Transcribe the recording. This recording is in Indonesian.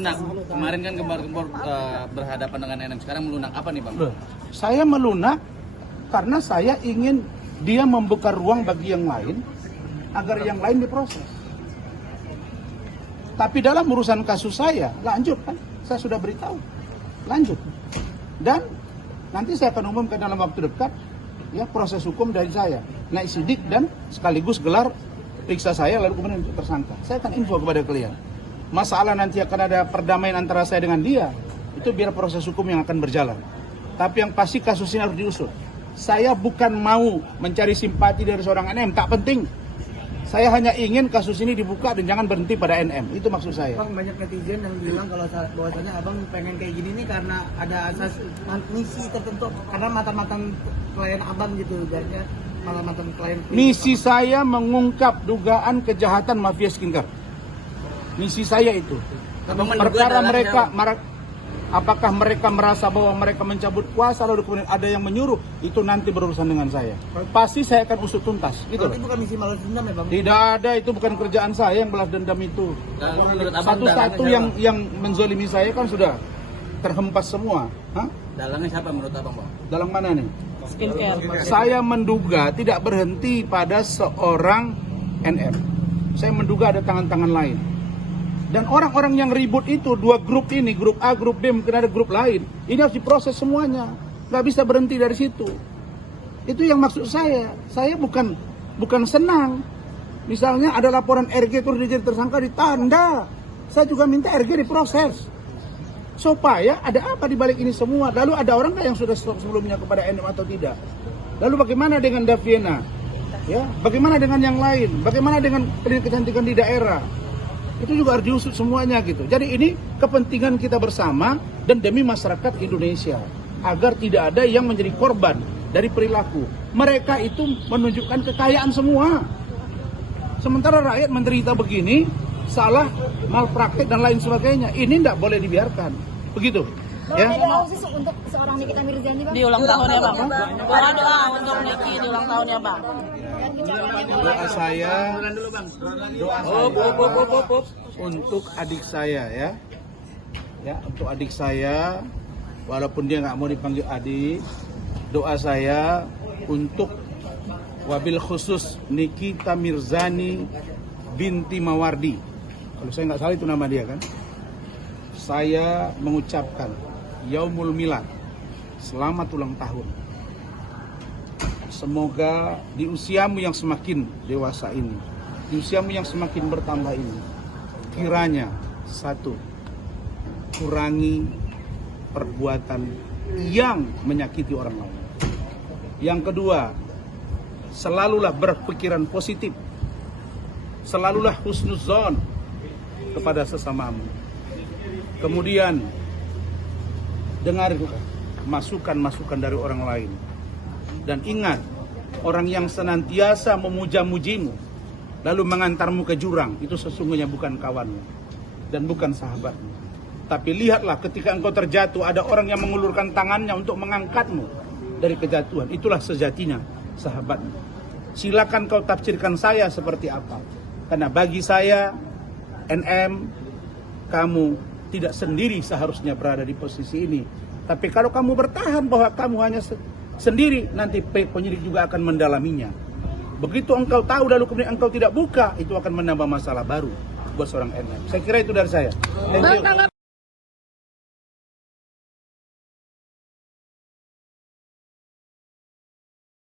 melunak. Kemarin kan gembor-gembor berhadapan dengan NM. Sekarang melunak apa nih Bang? Saya melunak karena saya ingin dia membuka ruang bagi yang lain agar yang lain diproses. Tapi dalam urusan kasus saya, lanjut kan? Saya sudah beritahu, lanjut. Dan nanti saya akan umumkan dalam waktu dekat ya proses hukum dari saya, naik sidik dan sekaligus gelar periksa saya lalu kemudian untuk tersangka. Saya akan info kepada kalian. Masalah nanti akan ada perdamaian antara saya dengan dia, itu biar proses hukum yang akan berjalan. Tapi yang pasti kasus ini harus diusut. Saya bukan mau mencari simpati dari seorang NM, tak penting. Saya hanya ingin kasus ini dibuka dan jangan berhenti pada NM. Itu maksud saya. Bang, banyak netizen yang bilang kalau bahwasanya abang pengen kayak gini nih karena ada asas misi tertentu, karena mata-mata klien abang gitu, ibaratnya mata-mata klien. Misi saya mengungkap dugaan kejahatan mafia skincare. Misi saya itu. Perkara mereka, apakah mereka merasa bahwa mereka mencabut kuasa lalu kemudian ada yang menyuruh, itu nanti berurusan dengan saya. Pasti saya akan usut tuntas. Gitu. Berarti bukan misi balas dendam ya Bang? Tidak ada, itu bukan kerjaan saya yang balas dendam itu. Satu-satu yang menzolimi saya kan sudah terhempas semua. Hah? Dalangnya siapa menurut Abang Bang? Dalam mana nih? Skincare. Saya menduga tidak berhenti pada seorang NM. Saya menduga ada tangan-tangan lain. Dan orang-orang yang ribut itu, dua grup ini, grup A, grup B, mungkin ada grup lain. Ini harus diproses semuanya. Nggak bisa berhenti dari situ. Itu yang maksud saya. Saya bukan senang. Misalnya ada laporan RG terus dia jadi tersangka ditanda. Saya juga minta RG diproses. Supaya ada apa di balik ini semua. Lalu ada orang nggak yang sudah stop sebelumnya kepada NM atau tidak? Lalu bagaimana dengan Daviena? Ya, bagaimana dengan yang lain? Bagaimana dengan klinik kecantikan di daerah? Itu juga harus diusut semuanya gitu. Jadi ini kepentingan kita bersama dan demi masyarakat Indonesia agar tidak ada yang menjadi korban dari perilaku. Mereka itu menunjukkan kekayaan semua. Sementara rakyat menderita begini, salah, malpraktek dan lain sebagainya. Ini tidak boleh dibiarkan. Begitu. Ya. Ada khusus untuk seorang Nikita Mirzani Bang? Di ulang tahunnya Bang. Doa untuk Niki di ulang tahunnya Bang. Doa saya, untuk adik saya ya, untuk adik saya, walaupun dia nggak mau dipanggil adik, doa saya untuk wabil khusus Nikita Mirzani binti Mawardi. Kalau saya nggak salah itu nama dia kan. Saya mengucapkan Yaumul Milad, selamat ulang tahun. Semoga di usiamu yang semakin dewasa ini, di usiamu yang semakin bertambah ini, kiranya satu, kurangi perbuatan yang menyakiti orang lain. Yang kedua, selalulah berpikiran positif, selalulah husnuzon kepada sesamamu. Kemudian dengar masukan-masukan dari orang lain. Dan ingat, orang yang senantiasa memuja-mujimu lalu mengantarmu ke jurang, itu sesungguhnya bukan kawanmu dan bukan sahabatmu. Tapi lihatlah ketika engkau terjatuh, ada orang yang mengulurkan tangannya untuk mengangkatmu dari kejatuhan. Itulah sejatinya sahabatmu. Silakan kau tafsirkan saya seperti apa. Karena bagi saya, NM, kamu tidak sendiri seharusnya berada di posisi ini. Tapi kalau kamu bertahan bahwa kamu hanya sendiri, nanti penyidik juga akan mendalaminya. Begitu engkau tahu lalu kemudian engkau tidak buka, itu akan menambah masalah baru buat seorang NM. Saya kira itu dari saya. Thank you.